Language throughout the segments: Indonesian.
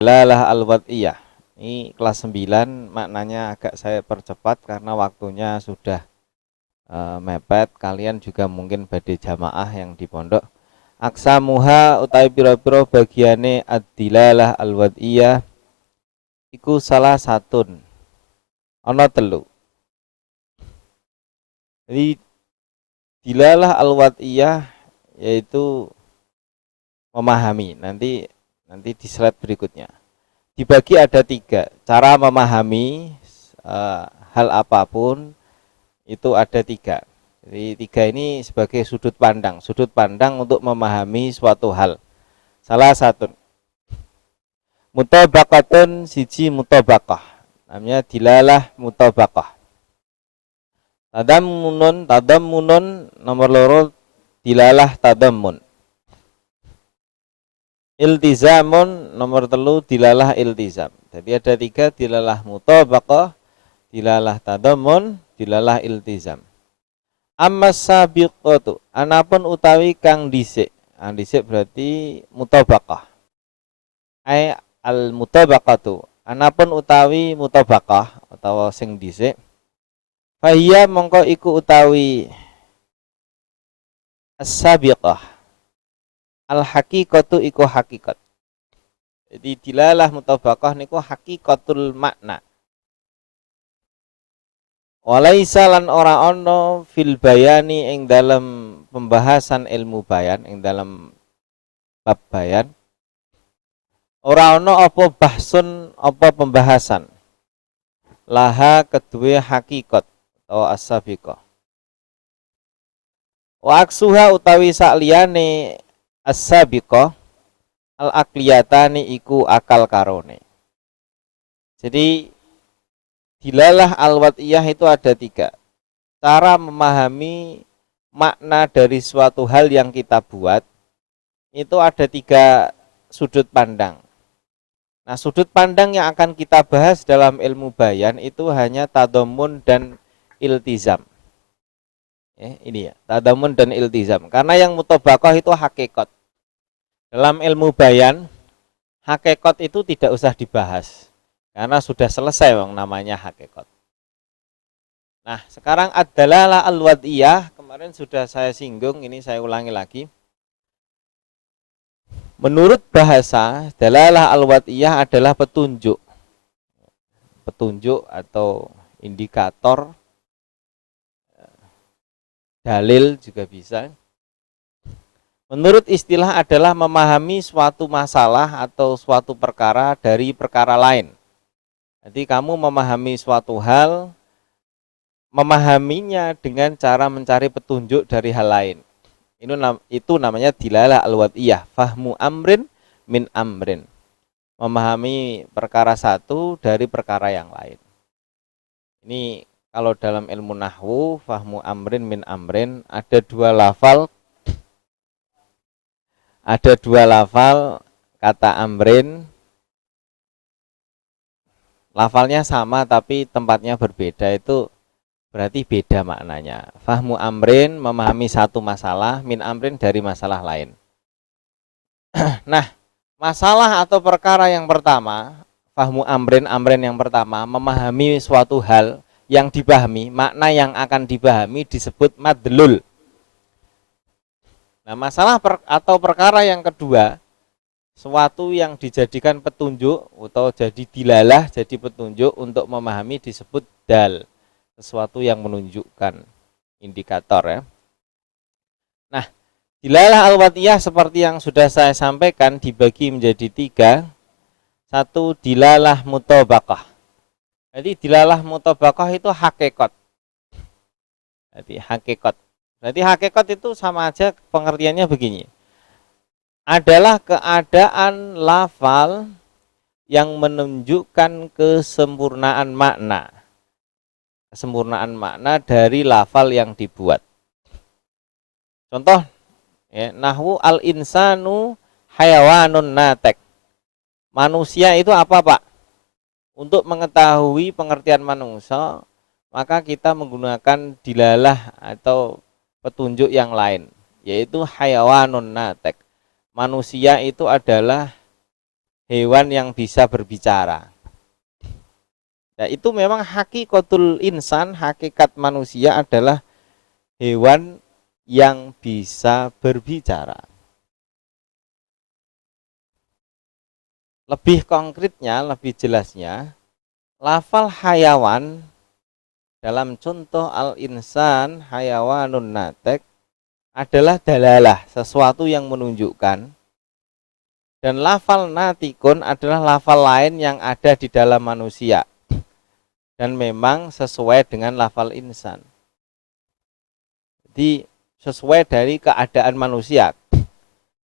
Dilalah al-wad'iyah. Ini kelas 9, maknanya agak saya percepat karena waktunya sudah mepet. Kalian juga mungkin badhe jamaah yang di pondok. Aksamuha utawi pira-pira bagiane ad-dilalah al-wad'iyah iku salah satun. Ana telu. Jadi dilalah al-wad'iyah yaitu memahami. Nanti di slide berikutnya. Dibagi ada 3 cara memahami hal apapun, itu ada 3. Jadi 3 ini sebagai sudut pandang untuk memahami suatu hal. Salah satu mutabaqatun, siji mutabaqah, namanya dilalah mutabaqah. Tadammunun nomor loro dilalah tadammun. Iltizamun nomor telu dilalah iltizam. Jadi ada 3, dilalah mutabaqah, dilalah tadammun, dilalah iltizam. Amma sabiqatu, anapun utawi kang dhisik. Dhisik berarti mutabaqah. Ai al mutabaqatu, anapun utawi mutabaqah utawa sing dhisik. Fahiya mongko iku utawi as-sabiqah. Al haqiqatu iku hakikat. Jadi dilalah mutabaqah niku hakikatul makna. Walaisa lan ora ono fil bayani ing dalam pembahasan ilmu bayan, ing dalam bab bayan. Ora ono apa bahsun apa pembahasan. Laha kedue hakikat atau as-sabiqah. Wa aksuha utawi sakliyane as-sabiqah al-aqliyatani iku akal karone. Jadi dilalah al-wad'iyah itu ada 3 cara memahami makna dari suatu hal yang kita buat. Itu ada 3 sudut pandang. Nah, sudut pandang yang akan kita bahas dalam ilmu bayan itu hanya tadammun dan iltizam. Ini ya, tadammun dan iltizam. Karena yang mutabaqah itu hakikat. Dalam ilmu bayan, hakikat itu tidak usah dibahas. Karena sudah selesai yang namanya hakikat. Nah, sekarang ad-dalalah al-wad'iyah, kemarin sudah saya singgung, ini saya ulangi lagi. Menurut bahasa, dalalah al-wad'iyah adalah petunjuk. Petunjuk atau indikator, dalil juga bisa. Menurut istilah adalah memahami suatu masalah atau suatu perkara dari perkara lain. Jadi kamu memahami suatu hal, memahaminya dengan cara mencari petunjuk dari hal lain. Itu namanya dilalah al-wad'iyah, fahmu amrin min amrin. Memahami perkara satu dari perkara yang lain. Ini kalau dalam ilmu nahwu, fahmu amrin min amrin, ada 2 lafal. Ada 2 lafal kata amrin. Lafalnya sama tapi tempatnya berbeda, itu berarti beda maknanya. Fahmu amrin, memahami satu masalah, min amrin dari masalah lain. Nah, masalah atau perkara yang pertama, fahmu amrin, amrin yang pertama, memahami suatu hal yang dipahami, makna yang akan dipahami disebut madlul. Nah, masalah atau perkara yang kedua, suatu yang dijadikan petunjuk atau jadi dilalah, jadi petunjuk untuk memahami disebut dal. Sesuatu yang menunjukkan, indikator ya. Nah, dilalah al-wad'iyah seperti yang sudah saya sampaikan dibagi menjadi 3. 1 dilalah mutabaqah. Jadi dilalah mutabaqah itu hakikat. Jadi hakikat. Berarti hakikat itu sama aja pengertiannya begini. Adalah keadaan lafal yang menunjukkan kesempurnaan makna. Kesempurnaan makna dari lafal yang dibuat. Contoh, ya, nahwu al-insanu hayawanun natek. Manusia itu apa, Pak? Untuk mengetahui pengertian manusia, maka kita menggunakan dilalah atau petunjuk yang lain, yaitu hayawanun natek. Manusia itu adalah hewan yang bisa berbicara. Nah, itu memang hakikatul insan, hakikat manusia adalah hewan yang bisa berbicara. Lebih konkretnya, lebih jelasnya, lafal hayawan dalam contoh al-insan hayawanun natek adalah dalalah, sesuatu yang menunjukkan, dan lafal natikun adalah lafal lain yang ada di dalam manusia dan memang sesuai dengan lafal insan. Jadi sesuai dari keadaan manusia.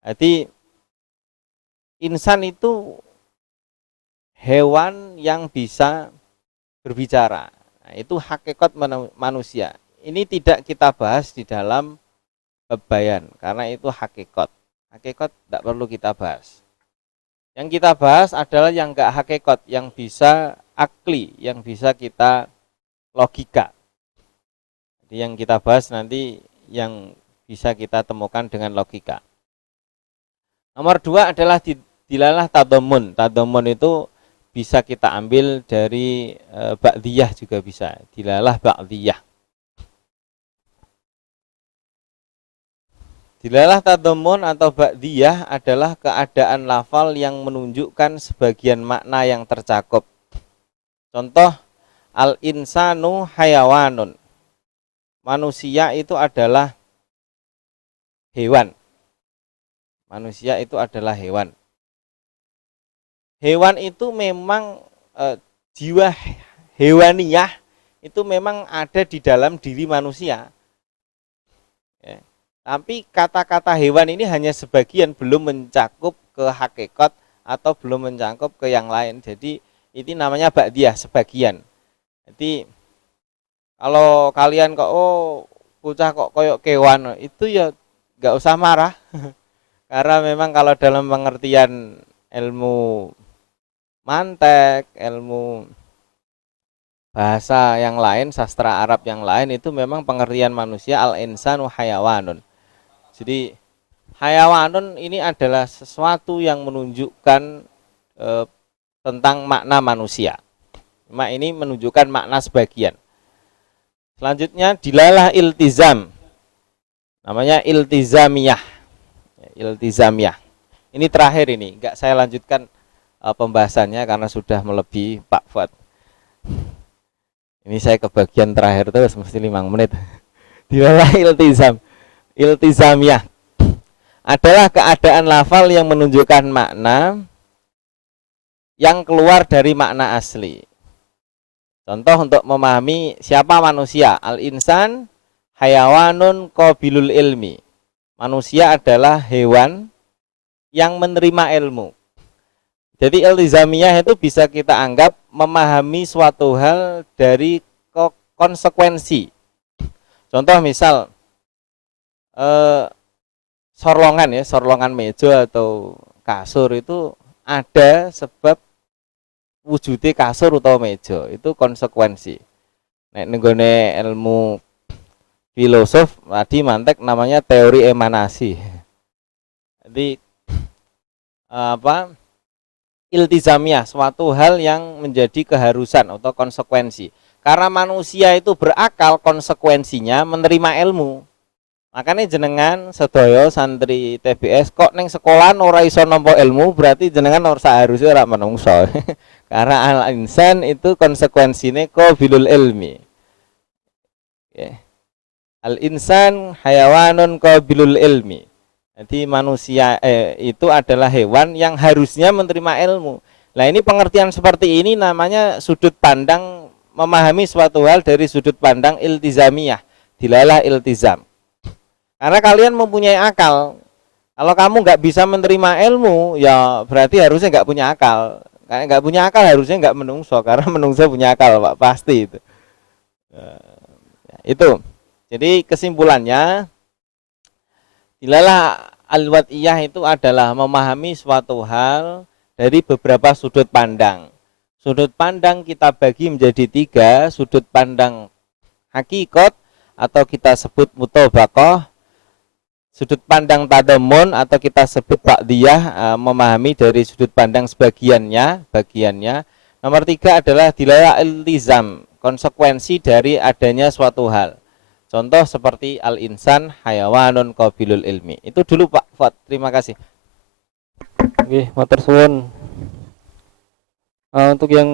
Jadi insan itu hewan yang bisa berbicara. Nah, itu hakikat manusia. Ini tidak kita bahas di dalam bayan karena itu hakikat. Hakikat tidak perlu kita bahas. Yang kita bahas adalah yang enggak hakikat, yang bisa akli, yang bisa kita logika. Jadi yang kita bahas nanti yang bisa kita temukan dengan logika. Nomor 2 adalah dilalah tadomun. Tadomun itu bisa kita ambil dari ba'diyah juga bisa. Dilalah ba'diyah. Dilalah tadomun atau ba'diyah adalah keadaan lafal yang menunjukkan sebagian makna yang tercakup. Contoh, al-insanu hayawanun. Manusia itu adalah hewan. Manusia itu adalah hewan. Hewan itu memang jiwa hewaniyah itu memang ada di dalam diri manusia. Ya. Tapi kata-kata hewan ini hanya sebagian, belum mencakup ke hakikat atau belum mencakup ke yang lain. Jadi ini namanya ba'diyah, sebagian. Jadi kalau kalian kok bocah kok koyok kewan, itu ya nggak usah marah. Karena memang kalau dalam pengertian ilmu mantek, ilmu bahasa yang lain, sastra Arab yang lain, itu memang pengertian manusia al-insanu hayawanun. Jadi hayawanun ini adalah sesuatu yang menunjukkan tentang makna manusia. Cuma ini menunjukkan makna sebagian. Selanjutnya dilalah iltizam. Namanya iltizamiyah. Iltizamiyah. Ini terakhir ini, enggak saya lanjutkan pembahasannya karena sudah melebihi Pak Fuad. Ini saya ke bagian terakhir terus mesti 5 menit. Dilalah iltizam. Iltizamiyah adalah keadaan lafal yang menunjukkan makna yang keluar dari makna asli. Contoh untuk memahami siapa manusia, al-insan hayawanun qabilul ilmi. Manusia adalah hewan yang menerima ilmu. Jadi iltizamiyah itu bisa kita anggap memahami suatu hal dari konsekuensi. Contoh misal sorlongan ya, sorlongan meja atau kasur itu ada sebab wujudnya kasur atau meja, itu konsekuensi. Nek nenggone ilmu filosof tadi mantek namanya teori emanasi. Jadi iltizamiyah, suatu hal yang menjadi keharusan atau konsekuensi. Karena manusia itu berakal, konsekuensinya menerima ilmu. Makanya jenengan sedaya santri TBS kok neng sekolah ora iso nampa ilmu, berarti jenengan ora seharusnya ora menungso. Karena al-insan itu konsekuensinya qabilul ilmi. Okay. Al-insan hayawanun qabilul ilmi. Jadi manusia itu adalah hewan yang harusnya menerima ilmu. Nah ini pengertian seperti ini namanya sudut pandang, memahami suatu hal dari sudut pandang iltizamiyah. Dilalah iltizam. Karena kalian mempunyai akal. Kalau kamu nggak bisa menerima ilmu, ya berarti harusnya nggak punya akal. Karena nggak punya akal harusnya nggak menungso, karena menungso punya akal, Pak, pasti itu. Itu. Jadi kesimpulannya, dilalah al-wad'iyah itu adalah memahami suatu hal dari beberapa sudut pandang. Sudut pandang kita bagi menjadi 3, sudut pandang hakikat atau kita sebut mutabaqah, sudut pandang tadamun atau kita sebut ba'diyah, memahami dari sudut pandang bagiannya. Nomor 3 adalah dilalah iltizam, konsekuensi dari adanya suatu hal. Contoh seperti al-insan hayawanun qabilul ilmi. Itu dulu Pak Fuad. Terima kasih. Oke, matur suwun. Untuk yang